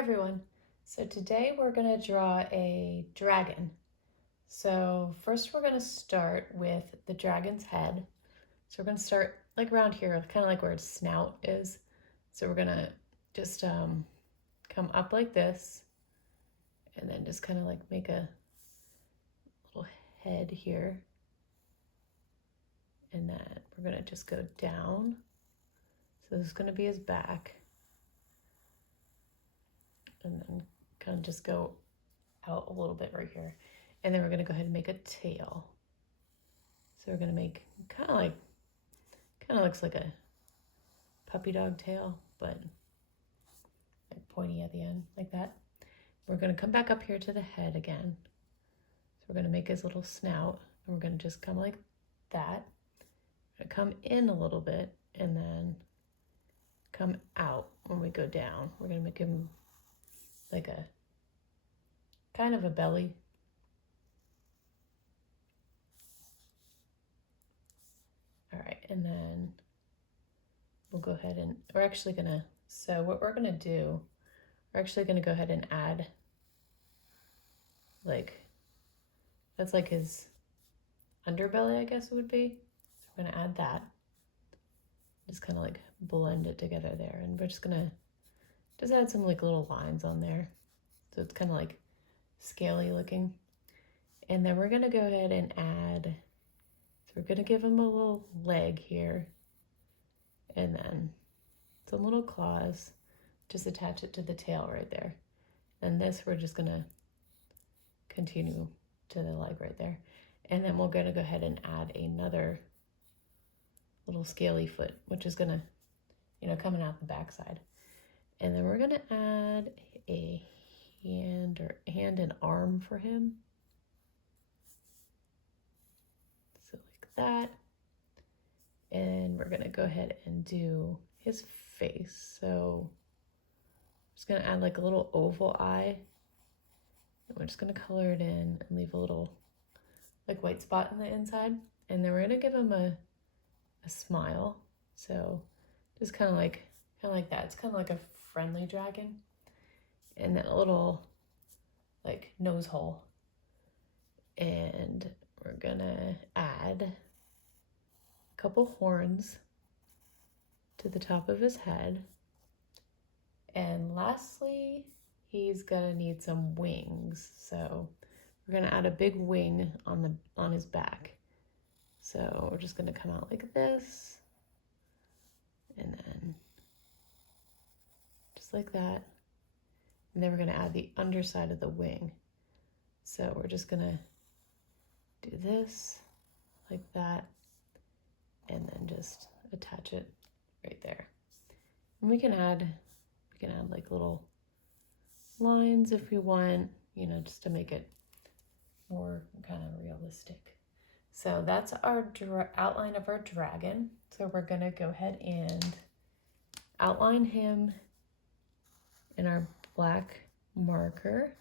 everyone. So today we're going to draw a dragon. So first we're going to start with the dragon's head. So we're going to start like around here, kind of like where its snout is. So we're going to just come up like this and then just kind of like make a little head here. And then we're going to just go down. So this is going to be his back. And then kind of just go out a little bit right here. And then we're gonna go ahead and make a tail. So we're gonna make kind of looks like a puppy dog tail, but like pointy at the end, like that. We're gonna come back up here to the head again. So we're gonna make his little snout, and we're gonna just come like that. We're gonna come in a little bit, and then come out when we go down. We're gonna make him like a kind of a belly. All right, and then we'll go ahead and we're actually gonna, so what we're gonna do, we're actually gonna go ahead and add like, that's like his underbelly, I guess it would be. So we're gonna add that. Just kind of like blend it together there. And we're just gonna just add some like little lines on there. So it's kind of like scaly looking. And then we're gonna go ahead and add, so we're gonna give him a little leg here. And then some little claws, just attach it to the tail right there. And this we're just gonna continue to the leg right there. And then we're gonna go ahead and add another little scaly foot, which is gonna, coming out the backside. And then we're gonna add a hand and arm for him. So like that. And we're gonna go ahead and do his face. So I'm just gonna add like a little oval eye. And we're just gonna color it in and leave a little like white spot in the inside. And then we're gonna give him a smile. So just kind of like that. It's kind of like a friendly dragon. And then a little like nose hole. And we're gonna add a couple horns to the top of his head. And lastly, he's gonna need some wings. So we're gonna add a big wing on his back. So we're just gonna come out like this, and then just like that. And then we're gonna add the underside of the wing. So we're just gonna do this, like that, and then just attach it right there. And we can add like little lines if we want, just to make it more kind of realistic. So that's our outline of our dragon. So we're gonna go ahead and outline him in our black marker.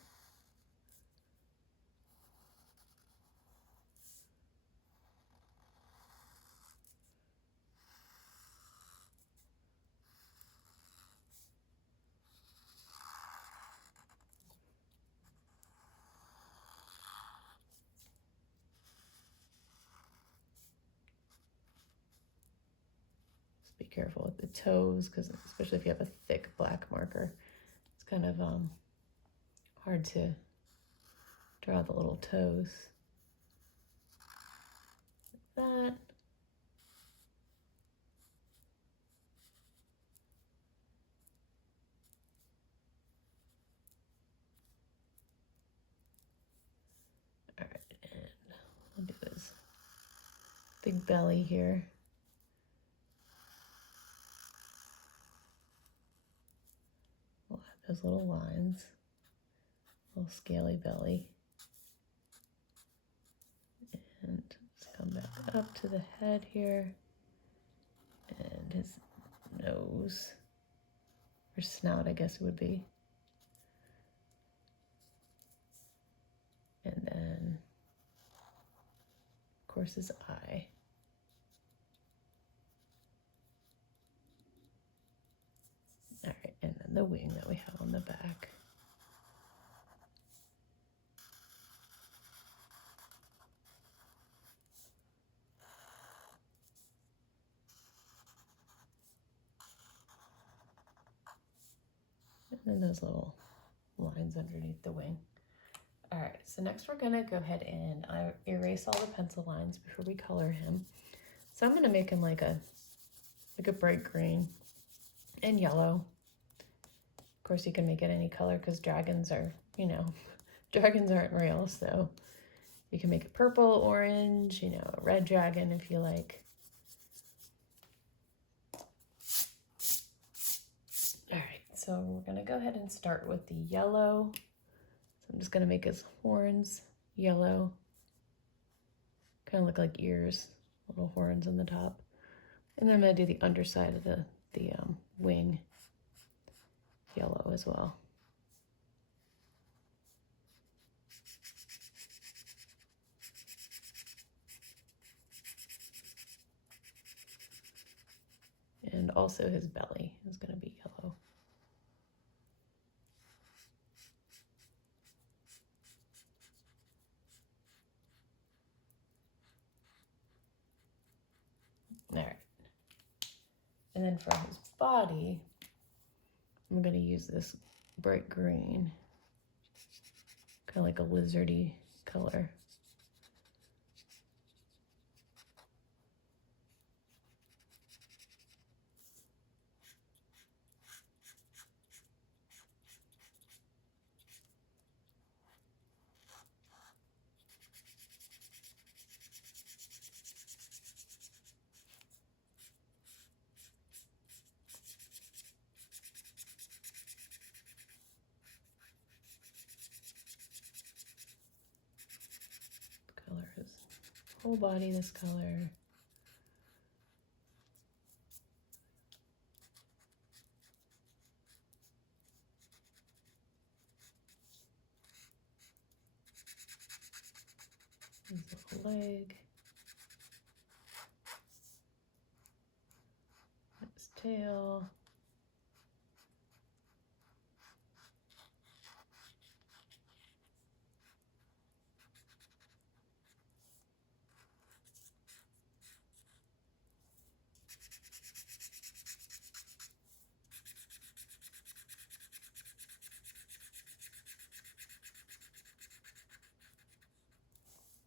Be careful with the toes, because especially if you have a thick black marker, it's kind of hard to draw the little toes. Like that. All right, and we'll do this big belly here. We'll add those little lines, little scaly belly. And just come back up to the head here, and his nose, or snout, I guess it would be. And then, of course, his eye. All right, and then the wing that we have on the back. And then those little lines underneath the wing. All right, so next we're gonna go ahead and erase all the pencil lines before we color him. So I'm gonna make him like a bright green and yellow. Of course, you can make it any color because dragons are, you know, dragons aren't real, so you can make it purple, orange, you know, a red dragon if you like. All right, so we're gonna go ahead and start with the yellow. So I'm just gonna make his horns yellow. Kind of look like ears, little horns on the top. And then I'm gonna do the underside of the wing yellow as well. And also his belly is going to be yellow. All right. And then for his body, I'm going to use this bright green, kind of like a lizardy color. Color his whole body this color. His little leg. His tail.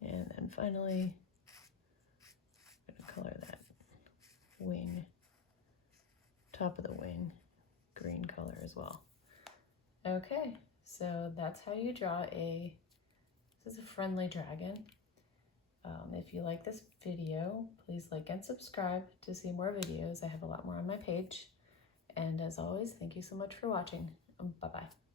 And then finally, I'm going to color that wing, top of the wing, green color as well. Okay, so that's how you draw this is a friendly dragon. If you like this video, please like and subscribe to see more videos. I have a lot more on my page. And as always, thank you so much for watching. Bye-bye.